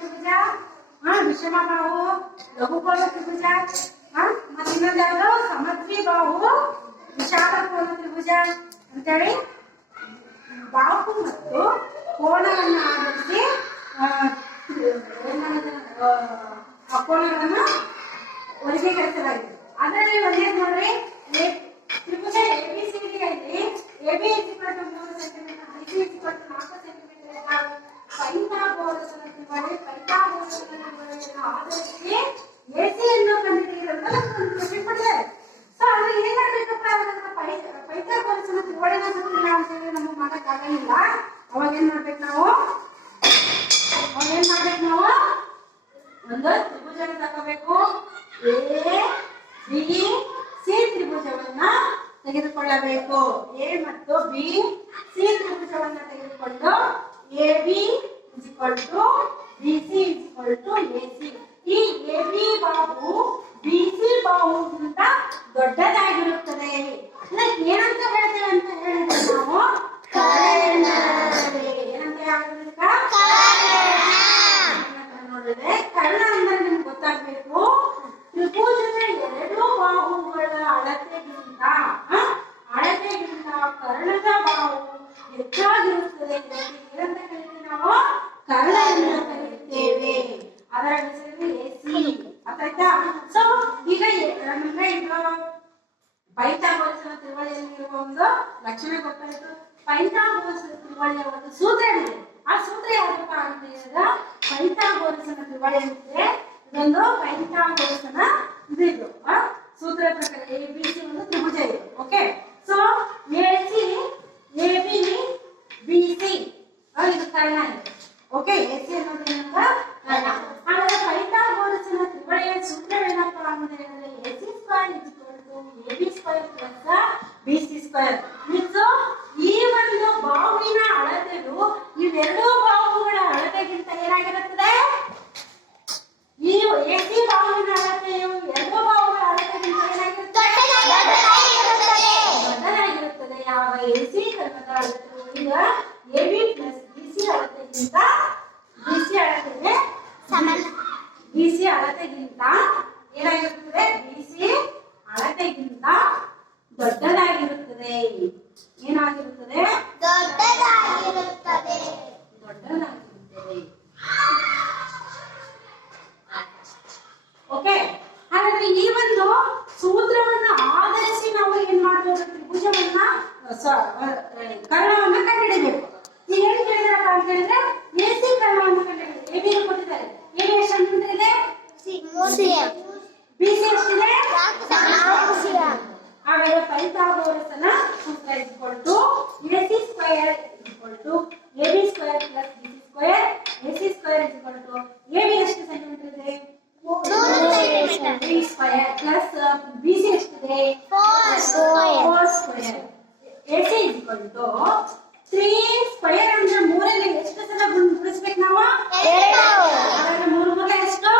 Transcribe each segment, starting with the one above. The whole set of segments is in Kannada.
ತ್ರಿಭುಜ, ವಿಷಮ ಬಾಹು, ಲಘುಕೋನ ತ್ರಿಭುಜ, ಮತ್ತೆ ಇನ್ನೊಂದು ಯಾವುದು ಸಮದ್ವಿ ಬಾಹು ವಿಶಾಲ ಕೋನ ತ್ರಿಭುಜ ಅಂತೇಳಿ ಬಾಹು ಮತ್ತು ಕೋನವನ್ನು ಆಧರಿಸಿ ಕೋನಗಳನ್ನು ವರ್ಗೀಕರಿಸಲಾಗಿದೆ. ಅದರಲ್ಲಿ ಒಂದೇನು ನೋಡ್ರಿ, ತ್ರಿಭುಜ ABCD AB 3 centimetre, IC 4 centimetre ಪೈಥಾಗೋರಸನ ತ್ರಿವಳಿಯನ್ನು ಆಧರಿಸಿ AC ಅನ್ನು ಕಂಡುಹಿಡಿಯಲು ಕೊಟ್ಟಿದ್ದಾರೆ. ಸೊ ಅದು ಏನ್ ಮಾಡ್ಬೇಕಪ್ಪ, ಪೈಥಾಗೋರಸನ ತ್ರಿವಳಿನ ಗೊತ್ತಿಲ್ಲ ಅಂತ ಹೇಳಿ ನಮಗೆ ಮಾಡಕ್ಕಾಗಲಿಲ್ಲ. ಅವಾಗ ಏನ್ ಮಾಡ್ಬೇಕು ನಾವು ಒಂದು ತ್ರಿಭುಜನ ತಗೋಬೇಕು. ABC ತ್ರಿಭುಜವನ್ನ ತೆಗೆದುಕೊಳ್ಳಬೇಕು. A ಮತ್ತು BC ತ್ರಿಭುಜವನ್ನ ತೆಗೆದುಕೊಂಡು AB BC AC. ಈ AB ಬಾಹು BC ಬಾಹುಗಿಂತ ದೊಡ್ಡದಾಗಿರುತ್ತದೆ. ಏನಂತ ಹೇಳ್ತೇವೆ ಅಂತ ಹೇಳಿದ್ರೆ ನಾವು ನೋಡಿದ್ರೆ ಕರ್ಣ ಅಂದ್ರೆ ನಿಮ್ಗೆ ಗೊತ್ತಾಗ್ಬೇಕು. ತ್ರಿಭುಜದ ಎರಡು ಬಾಹುಗಳ ಅಳತೆಗಿಂತ ಕರ್ಣದ ಬಾಹು ಹೆಚ್ಚಾಗಿರುತ್ತದೆ. ಏನಂತ ಕರಿತೀವಿ ನಾವು? ಕರ್ಣ ಎಂದು ಕರೆಯುತ್ತೇವೆ. ಅದರ ಹೆಸರು AC. ಅರ್ಥಾಯ್ತಾ? ಸೊ ಈಗ ನಮಗೆ ಪೈಥಾಗೋರಸನ ತ್ರಿವಳಿಯಲ್ಲಿರುವ ಒಂದು ಲಕ್ಷಣ ಗೊತ್ತಾಯ್ತು. ಪೈಥಾಗೋರಸನ ತ್ರಿವಳಿಯ ಒಂದು ಸೂತ್ರ ಇದೆ. ಆ ಸೂತ್ರ ಯಾವಪ್ಪ ಅಂತ ಹೇಳಿದ್ರೆ ಪೈಥಾಗೋರಸನ ತ್ರಿವಳಿ ಅಂದ್ರೆ ಇದೊಂದು ಪೈಥಾಗೋರಸನ ಇದು ಸೂತ್ರ ಪ್ರಕಾರ ABC ಒಂದು ತ್ರಿಭುಜ ಇದೆ. Okay, so AC AB BC ಇದು ಕರ್ಣ ಇದೆ. ಓಕೆ, AC ಅನ್ನೋದು ಏನಂತ ಕರ್ಣ. ಹಾಗಾದ್ರೆ ಪೈಥಾಗೋರಸನ ತ್ರಿವಳಿಯ ಸೂತ್ರವೇನಪ್ಪ ಅಂತ ಹೇಳಿದ್ರೆ AC² AB² BC². ಈ ಒಂದು ಬಾಹುವಿನ ಅಳತೆಯು ಇವೆರಡೂ ಬಾಹುಗಳ ಅಳತೆಗಿಂತ ಏನಾಗಿರುತ್ತದೆ? ಈ AC ಬಾಹುವಿನ ಅಳತೆಯು ಎರಡು ಬಾಹುಗಳ ಅಳತೆಗಿಂತ ಏನಾಗಿರುತ್ತದೆ? ದೊಡ್ಡದಾಗಿರುತ್ತದೆ. ಯಾವಾಗ AC ಕರ್ಣದ ಅಳತೆಯು ಈಗ AB + BC ಅಳತೆಗಿಂತ ಏನಾಗಿರುತ್ತದೆ? BC ಅಳತೆಗಿಂತ ದೊಡ್ಡದಾಗಿರುತ್ತದೆ. ಏನಾಗಿರುತ್ತದೆ? ದೊಡ್ಡದಾಗಿರುತ್ತದೆ. ಓಕೆ, ಹಾಗಾದ್ರೆ ಈ ಒಂದು ಸೂತ್ರವನ್ನ ಆಧರಿಸಿ ನಾವು ಏನ್ ಮಾಡಬಹುದು? ತ್ರಿಭುಜವನ್ನ ಕರ್ಣವನ್ನ ಕಂಡುಹಿಡಿಯಬೇಕು. ಈಗ ಏನ್ ಕೇಳಿದ್ರಪ್ಪ ಅಂತ ಹೇಳಿದ್ರೆ AC ಕರ್ಣವನ್ನು ಕಂಡುಹಿಡಿಯಬೇಕು. AB ಕೊಟ್ಟಿದ್ದಾರೆ. AB ಎಷ್ಟು ಅಂತ ಇದೆ? BC ಎಷ್ಟಿದೆ? ಹಾಗಾದ್ರೆ ಪೈಥಾಗೋರಸನ ಸೂತ್ರ AC² AB² + BC². AC² AB ಎಷ್ಟು ಸೆಂಟಿಮೀಟರ್ ಇದೆ? 3 ಸೆಂಟಿಮೀಟರ್ + BC ಎಷ್ಟಿದೆ? 4². AC = 3² ಅಂದ್ರೆ 3 ರಲ್ಲಿ ಎಷ್ಟು ಸಲ ಗುಣಿಸಬೇಕು ನಾವು? 2. ಹಾಗಾದ್ರೆ 3 × 3 ಎಷ್ಟು?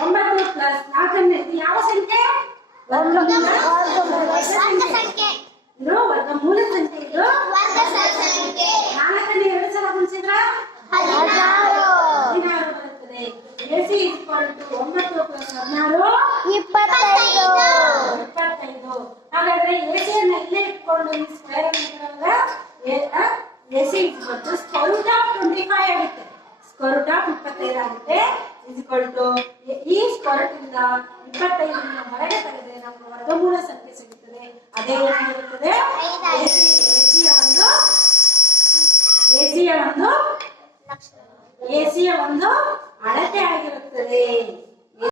9 + 4 ಯಾವ ಸಂಖ್ಯೆ? ವರ್ಗಮೂಲ ಸಂಖ್ಯೆ. ಇದು ವರ್ಗಮೂಲ ಸಂಖ್ಯೆ. ಇದು 4 2 ಸಲ ಗುಣಿಸಿದ್ರೆ 16 ಬರುತ್ತದೆ. AC = 9 + 16 25. ಹಾಗಾದ್ರೆ AC ಅನ್ನು ಇಲ್ಲೇ ಇಟ್ಕೊಂಡು ಈ ಸ್ಕ್ವೇರ್ ಅನ್ನು AC √ of 25 ಆಗುತ್ತೆ. √ of 25 ಆಗುತ್ತೆ. ಈ ಸ್ಕ್ವೇರ್ ಇಂದ 25 ಅನ್ನು ಹೊರಗೆ ತೆಗೆದರೆ ನಮಗೆ ವರ್ಗಮೂಲ ಸಂಖ್ಯೆ ಸಿಗುತ್ತದೆ. ಅದೇ ಏನಾಗಿರುತ್ತದೆ? AC ಯ ಒಂದು ಅಳತೆ ಆಗಿರುತ್ತದೆ.